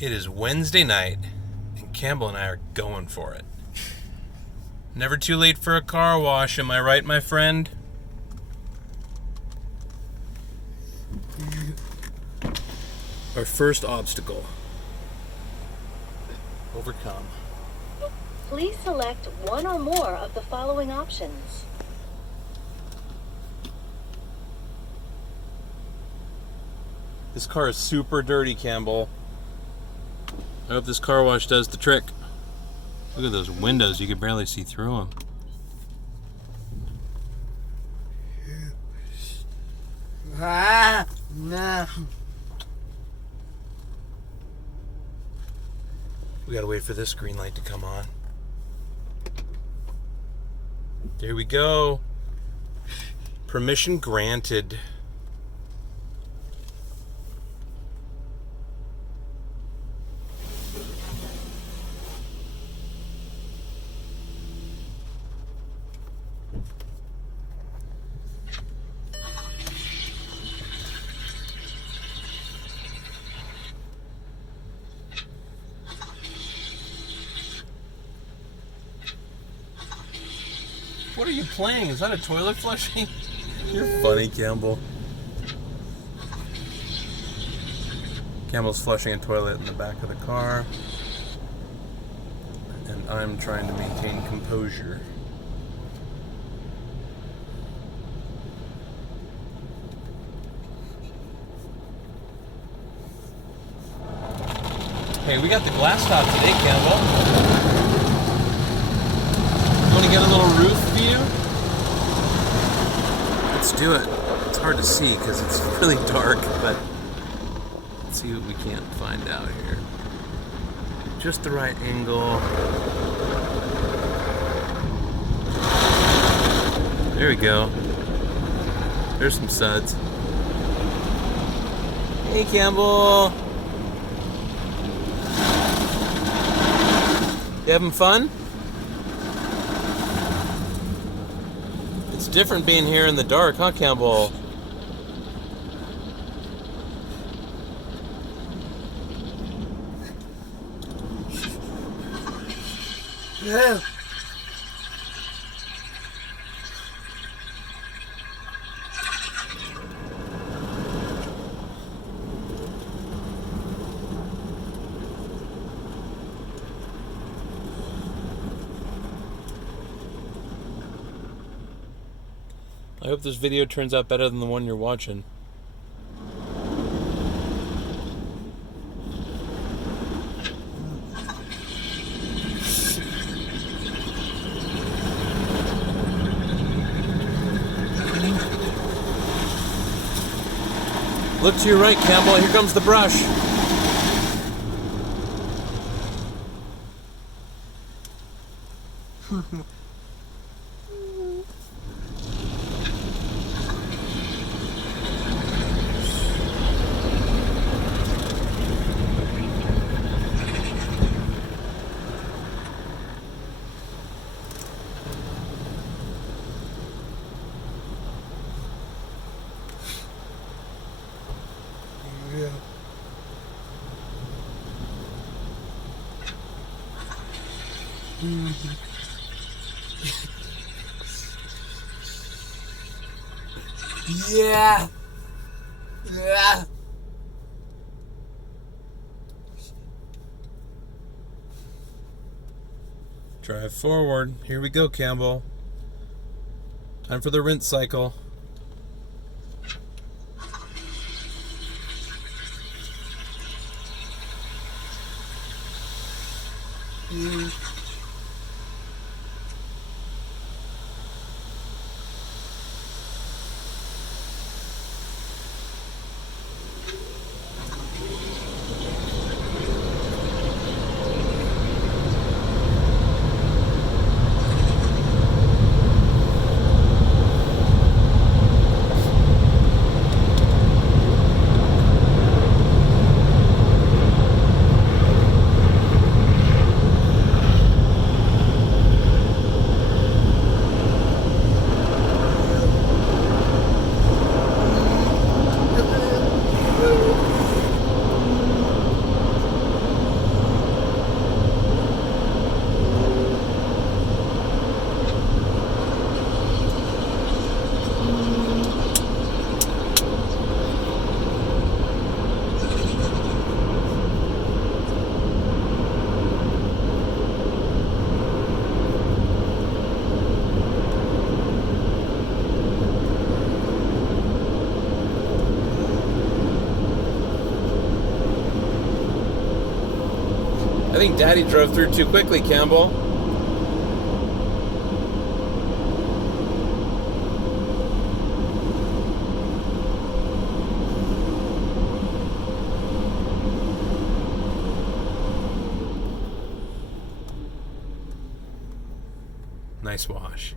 It is Wednesday night, and Campbell and I are going for it. Never too late for a car wash, am I right, my friend? Our first obstacle. Overcome. Please select one or more of the following options. This car is super dirty, Campbell. I hope this car wash does the trick. Look at those windows, you can barely see through them. No. We gotta wait for this green light to come on. There we go. Permission granted. What are you playing? Is that a toilet flushing? You're funny, Campbell. Campbell's flushing a toilet in the back of the car. And I'm trying to maintain composure. Hey, we got the glass top today, Campbell. Want to get a little roof view? Let's do it. It's hard to see because it's really dark, but let's see what we can't find out here. Just the right angle. There we go. There's some suds. Hey, Campbell. You having fun? It's different being here in the dark, huh, Campbell? No. I hope this video turns out better than the one you're watching. Look to your right, Campbell. Here comes the brush. Yeah. Yeah. Yeah. Drive forward. Here we go, Campbell. Time for the rinse cycle. think Daddy drove through too quickly, Campbell. Nice wash.